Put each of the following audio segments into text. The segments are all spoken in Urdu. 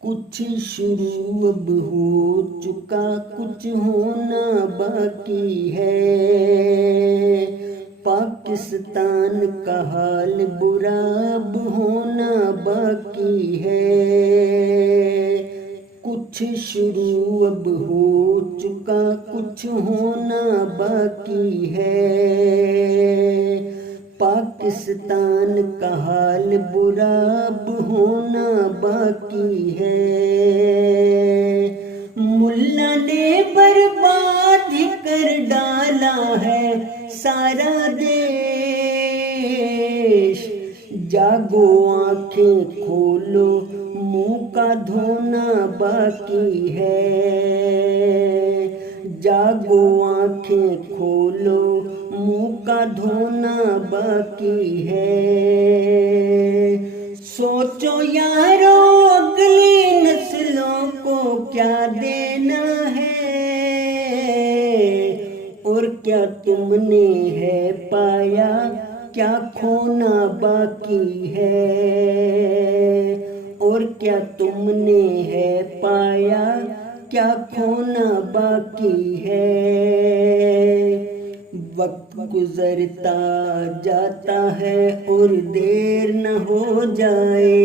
کچھ شروع اب ہو چکا، کچھ ہونا باقی ہے۔ پاکستان کا حال برا اب ہونا باقی ہے۔ کچھ شروع اب ہو چکا، کچھ ہونا باقی ہے۔ پاکستان کا حال برا اب ہونا باقی ہے۔ ملا نے برباد کر ڈالا ہے سارا دیش، جاگو آنکھیں کھولو منہ کا دھونا باقی ہے۔ جاگو آنکھیں کھولو منہ کا دھونا باقی ہے۔ سوچو یارو اگلی نسلوں کو کیا دینا ہے، اور کیا تم نے ہے پایا، کیا کھونا باقی ہے۔ اور کیا تم نے ہے پایا، کیا کھونا باقی ہے۔ وقت گزرتا جاتا ہے اور دیر نہ ہو جائے،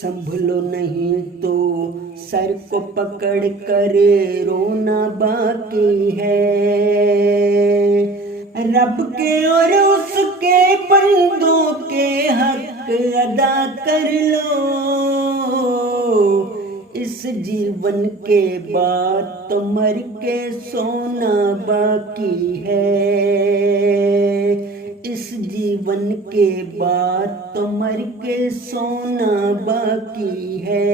سنبھلو نہیں تو سر کو پکڑ کر رونا باقی ہے۔ رب کے اور اس کے بندوں کے حق ادا کر لو، اس جیون کے بعد تو مر کے سونا باقی ہے۔ اس جیون کے بعد تو مر کے سونا باقی ہے۔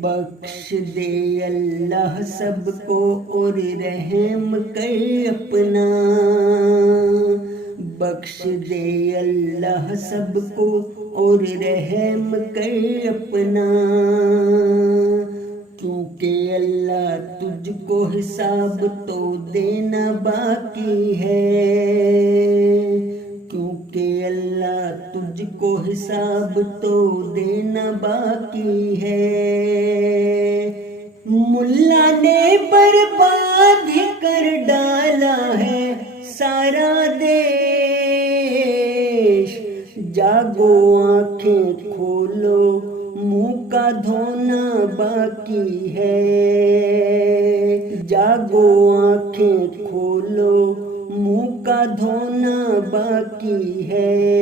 بخش دے اللہ سب کو اور رحم کر اپنا، بخش دے اللہ سب کو اور رحم کر اپنا، کیونکہ اللہ تجھ کو حساب تو دینا باقی ہے۔ کیونکہ اللہ تجھ کو حساب تو دینا باقی ہے۔ ملا نے برباد کر ڈالا ہے سارا دیش، جاگو آنکھیں کھولو منہ کا دھونا باقی ہے۔ جاگو آنکھیں کھولو منہ کا دھونا باقی ہے۔